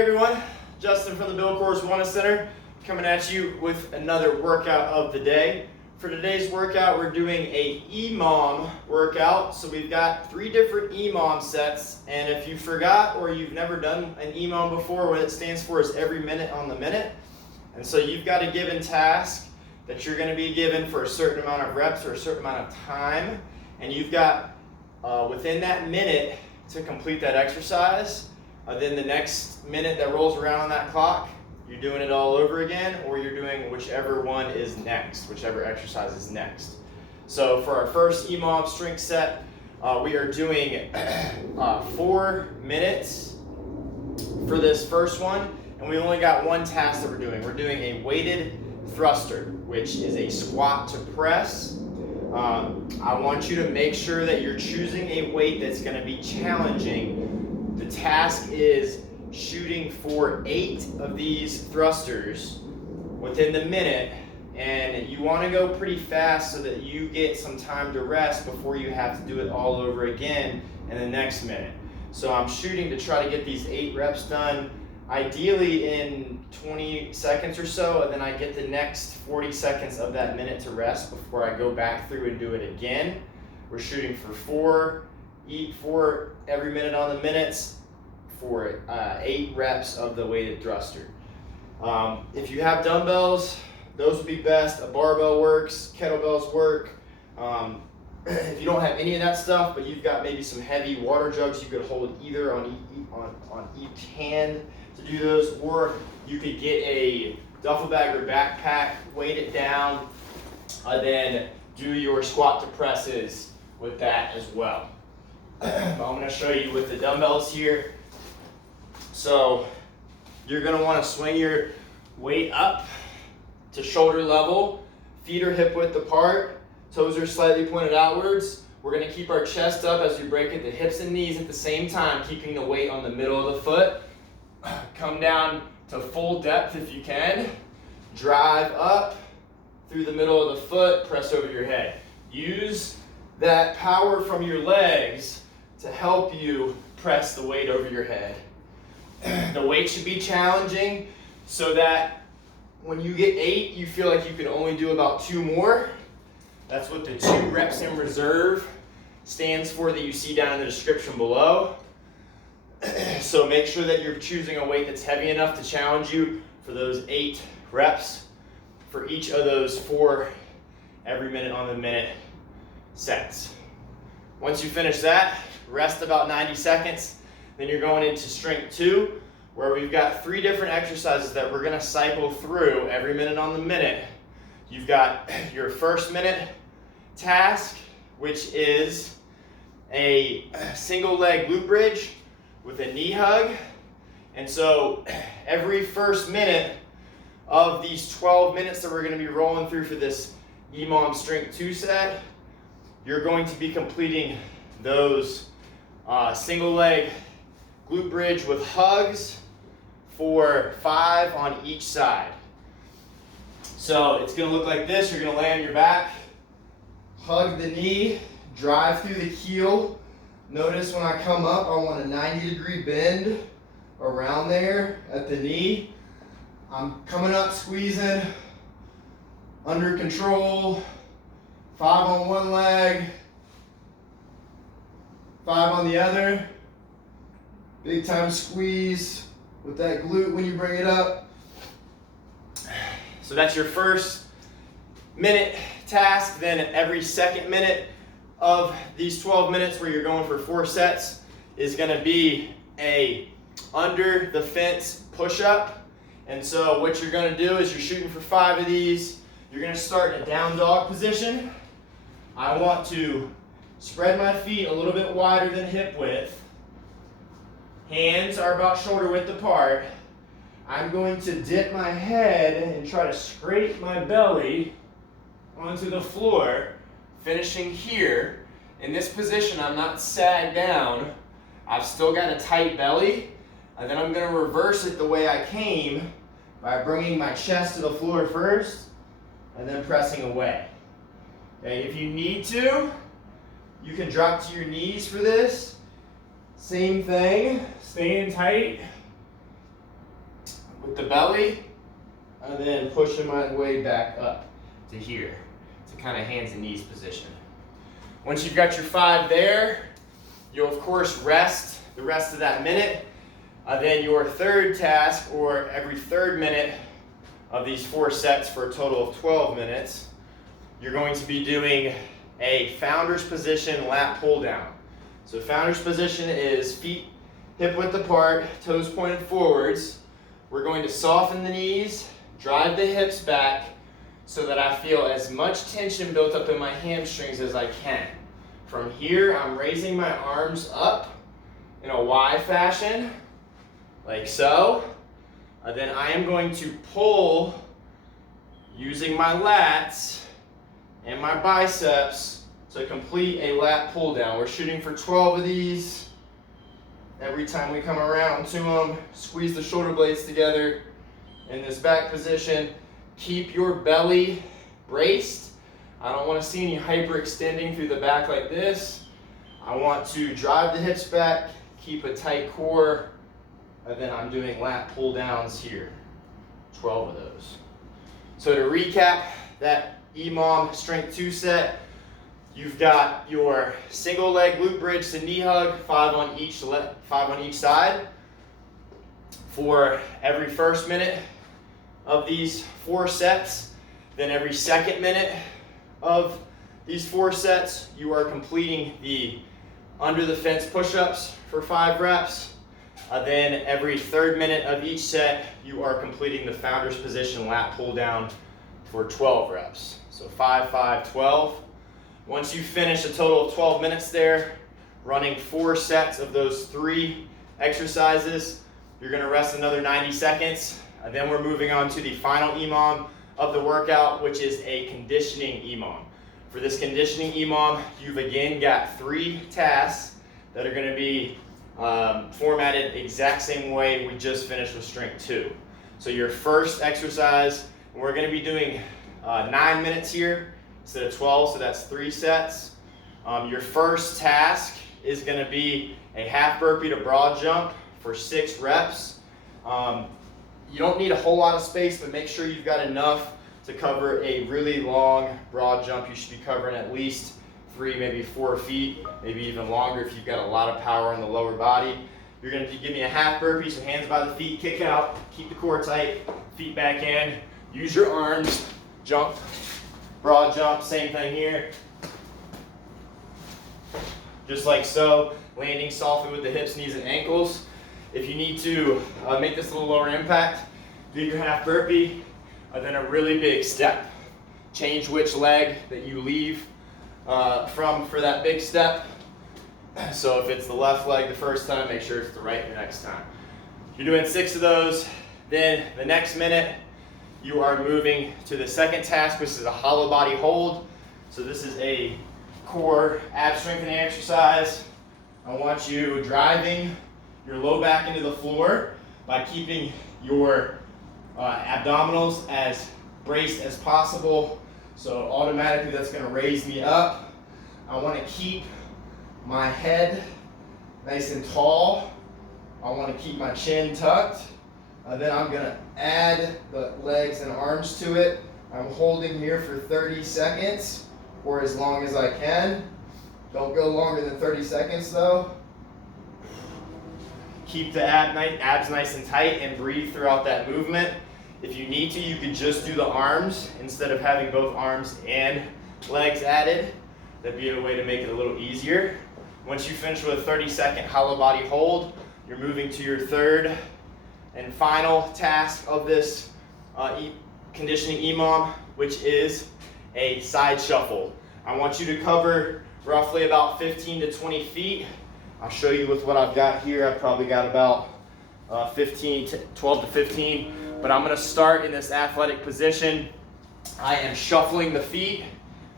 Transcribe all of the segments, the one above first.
Hey everyone, Justin from the Bill Course Wellness Center coming at you with another workout of the day. For today's workout, we're doing a EMOM workout. So we've got 3 different EMOM sets, and if you forgot or you've never done an EMOM before, what it stands for is every minute on the minute. And so you've got a given task that you're going to be given for a certain amount of reps or a certain amount of time, and you've got within that minute to complete that exercise. Then the next minute that rolls around on that clock, you're doing it all over again, or you're doing whichever one is next, whichever exercise is next. So for our first EMOM Strength set, we are doing 4 minutes for this first one, and we only got one task that we're doing. We're doing a weighted thruster, which is a squat to press. I want you to make sure that you're choosing a weight that's going to be challenging. The task is shooting for 8 of these thrusters within the minute, and you want to go pretty fast so that you get some time to rest before you have to do it all over again in the next minute. So I'm shooting to try to get these 8 reps done, ideally in 20 seconds or so, and then I get the next 40 seconds of that minute to rest before I go back through and do it again. We're shooting for 4 every minute on the minutes for 8 reps of the weighted thruster. If you have dumbbells, those would be best. A barbell works, kettlebells work. If you don't have any of that stuff, but you've got maybe some heavy water jugs, you could hold either on each hand to do those, or you could get a duffel bag or backpack, weight it down, and then do your squat to presses with that as well. I'm going to show you with the dumbbells here. So you're going to want to swing your weight up to shoulder level, feet are hip width apart, toes are slightly pointed outwards. We're going to keep our chest up as we break at the hips and knees at the same time, keeping the weight on the middle of the foot. Come down to full depth if you can. Drive up through the middle of the foot, press over your head. Use that power from your legs to help you press the weight over your head. The weight should be challenging so that when you get 8, you feel like you can only do about 2 more. That's what the 2 reps in reserve stands for that you see down in the description below. So make sure that you're choosing a weight that's heavy enough to challenge you for those 8 reps for each of those 4 every minute on the minute sets. Once you finish that, rest about 90 seconds. Then you're going into strength 2, where we've got 3 different exercises that we're going to cycle through every minute on the minute. You've got your first minute task, which is a single leg glute bridge with a knee hug. And so every first minute of these 12 minutes that we're going to be rolling through for this EMOM Strength 2 set, you're going to be completing those single leg glute bridge with hugs for 5 on each side. So it's going to look like this. You're going to lay on your back, hug the knee, drive through the heel. Notice when I come up, I want a 90-degree bend around there at the knee. I'm coming up, squeezing, under control, 5 on one leg, 5 on the other. Big time squeeze with that glute when you bring it up. So that's your first minute task. Then every second minute of these 12 minutes where you're going for 4 sets is going to be a under the fence push-up. And so what you're going to do is you're shooting for 5 of these. You're going to start in a down dog position. I want to spread my feet a little bit wider than hip width. Hands are about shoulder width apart. I'm going to dip my head and try to scrape my belly onto the floor, finishing here. In this position, I'm not sag down. I've still got a tight belly, and then I'm going to reverse it the way I came by bringing my chest to the floor first and then pressing away. Okay, if you need to, you can drop to your knees for this. Same thing, staying tight. with the belly, and then pushing my way back up to here, to kind of hands and knees position. Once you've got your 5 there, you'll of course rest the rest of that minute. Then your third task, or every third minute of these 4 sets for a total of 12 minutes, you're going to be doing a founder's position lat pull down. So founder's position is feet hip width apart, toes pointed forwards. We're going to soften the knees, drive the hips back so that I feel as much tension built up in my hamstrings as I can. From here, I'm raising my arms up in a Y fashion, like so. Then I am going to pull using my lats and my biceps to complete a lat pull down. We're shooting for 12 of these. Every time we come around to them, squeeze the shoulder blades together in this back position. Keep your belly braced. I don't want to see any hyperextending through the back like this. I want to drive the hips back, keep a tight core, and then I'm doing lat pull downs here. 12 of those. So to recap that EMOM Strength 2 set, you've got your single leg glute bridge to knee hug, 5 on each side. For every first minute of these 4 sets, then every second minute of these 4 sets, you are completing the under the fence push-ups for 5 reps. Then every third minute of each set, you are completing the founder's position lat pull down for 12 reps. So 5, 5, 12. Once you finish a total of 12 minutes there, running 4 sets of those 3 exercises, you're gonna rest another 90 seconds. Then we're moving on to the final EMOM of the workout, which is a conditioning EMOM. For this conditioning EMOM, you've again got 3 tasks that are gonna be formatted exact same way we just finished with Strength 2. So your first exercise, and we're gonna be doing 9 minutes here instead of 12, so that's 3 sets. Your first task is gonna be a half burpee to broad jump for 6 reps. You don't need a whole lot of space, but make sure you've got enough to cover a really long broad jump. You should be covering at least 3, maybe 4 feet, maybe even longer if you've got a lot of power in the lower body. You're gonna give me a half burpee, so hands by the feet, kick out, keep the core tight, feet back in, use your arms, jump, broad jump, same thing here. Just like so, landing softly with the hips, knees, and ankles. If you need to make this a little lower impact, do your half burpee, then a really big step. Change which leg that you leave for that big step. So if it's the left leg the first time, make sure it's the right the next time. You're doing 6 of those, then the next minute, you are moving to the second task, which is a hollow body hold. So this is a core ab strengthening exercise. I want you driving your low back into the floor by keeping your abdominals as braced as possible. So automatically that's going to raise me up. I want to keep my head nice and tall. I want to keep my chin tucked. Then I'm going to add the legs and arms to it. I'm holding here for 30 seconds or as long as I can. Don't go longer than 30 seconds though. Keep the abs nice and tight and breathe throughout that movement. If you need to, you could just do the arms instead of having both arms and legs added. That'd be a way to make it a little easier. Once you finish with a 30-second hollow body hold, you're moving to your third and final task of this conditioning EMOM, which is a side shuffle. I want you to cover roughly about 15 to 20 feet. I'll show you with what I've got here. I've probably got about 12 to 15, but I'm gonna start in this athletic position. I am shuffling the feet.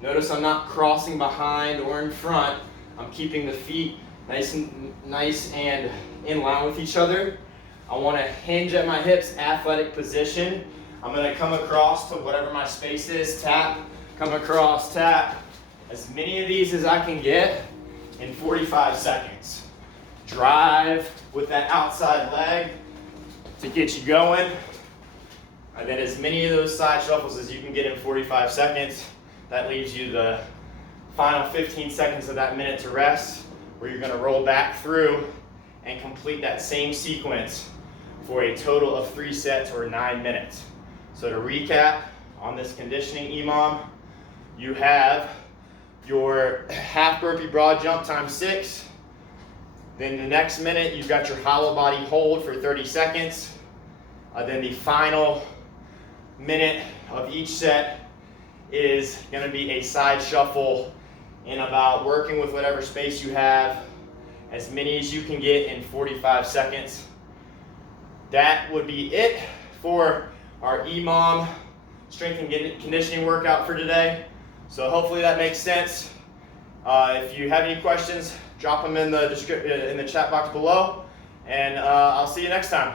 Notice I'm not crossing behind or in front. I'm keeping the feet nice and in line with each other. I wanna hinge at my hips, athletic position. I'm gonna come across to whatever my space is, tap, come across, tap. As many of these as I can get in 45 seconds. Drive with that outside leg to get you going. And then as many of those side shuffles as you can get in 45 seconds. That leaves you the final 15 seconds of that minute to rest, where you're gonna roll back through and complete that same sequence for a total of 3 sets or 9 minutes. So to recap on this conditioning EMOM, you have your half burpee broad jump times 6. Then the next minute, you've got your hollow body hold for 30 seconds. Then the final minute of each set is gonna be a side shuffle in about working with whatever space you have, as many as you can get in 45 seconds. That would be it for our EMOM strength and conditioning workout for today. So hopefully that makes sense. If you have any questions, drop them in the chat box below, and I'll see you next time.